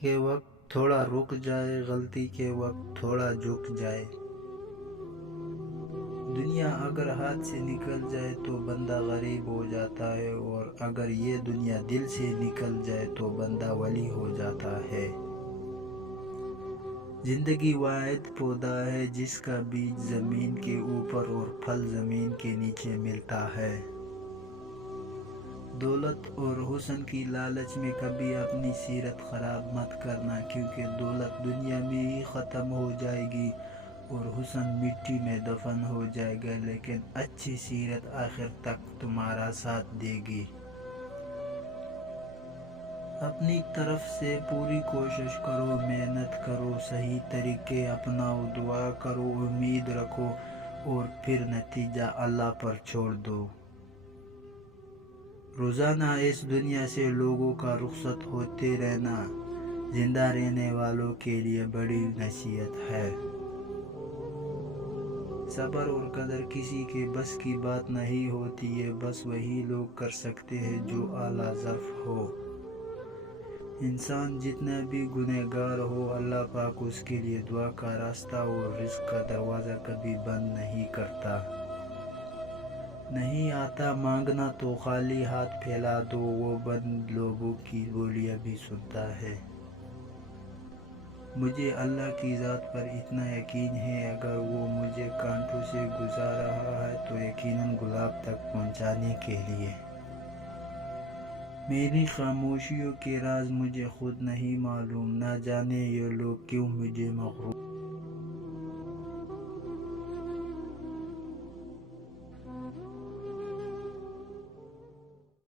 کے وقت تھوڑا رک جائے، غلطی کے وقت تھوڑا جھک جائے۔ دنیا اگر ہاتھ سے نکل جائے تو بندہ غریب ہو جاتا ہے، اور اگر یہ دنیا دل سے نکل جائے تو بندہ ولی ہو جاتا ہے۔ زندگی واحد پودا ہے جس کا بیج زمین کے اوپر اور پھل زمین کے نیچے ملتا ہے۔ دولت اور حسن کی لالچ میں کبھی اپنی سیرت خراب مت کرنا، کیونکہ دولت دنیا میں ہی ختم ہو جائے گی اور حسن مٹی میں دفن ہو جائے گا، لیکن اچھی سیرت آخر تک تمہارا ساتھ دے گی۔ اپنی طرف سے پوری کوشش کرو، محنت کرو، صحیح طریقے اپناؤ، دعا کرو، امید رکھو، اور پھر نتیجہ اللہ پر چھوڑ دو۔ روزانہ اس دنیا سے لوگوں کا رخصت ہوتے رہنا زندہ رہنے والوں کے لیے بڑی نصیحت ہے۔ صبر اور قدر کسی کے بس کی بات نہیں ہوتی ہے، بس وہی لوگ کر سکتے ہیں جو اعلیٰ ظرف ہو۔ انسان جتنا بھی گنہگار ہو، اللہ پاک اس کے لیے دعا کا راستہ اور رزق کا دروازہ کبھی بند نہیں کرتا۔ نہیں آتا مانگنا تو خالی ہاتھ پھیلا دو، وہ بند لوگوں کی بولیاں بھی سنتا ہے۔ مجھے اللہ کی ذات پر اتنا یقین ہے، اگر وہ مجھے کانٹوں سے گزار رہا ہے تو یقیناً گلاب تک پہنچانے کے لیے۔ میری خاموشیوں کے راز مجھے خود نہیں معلوم، نہ جانے یہ لوگ کیوں مجھے مغرور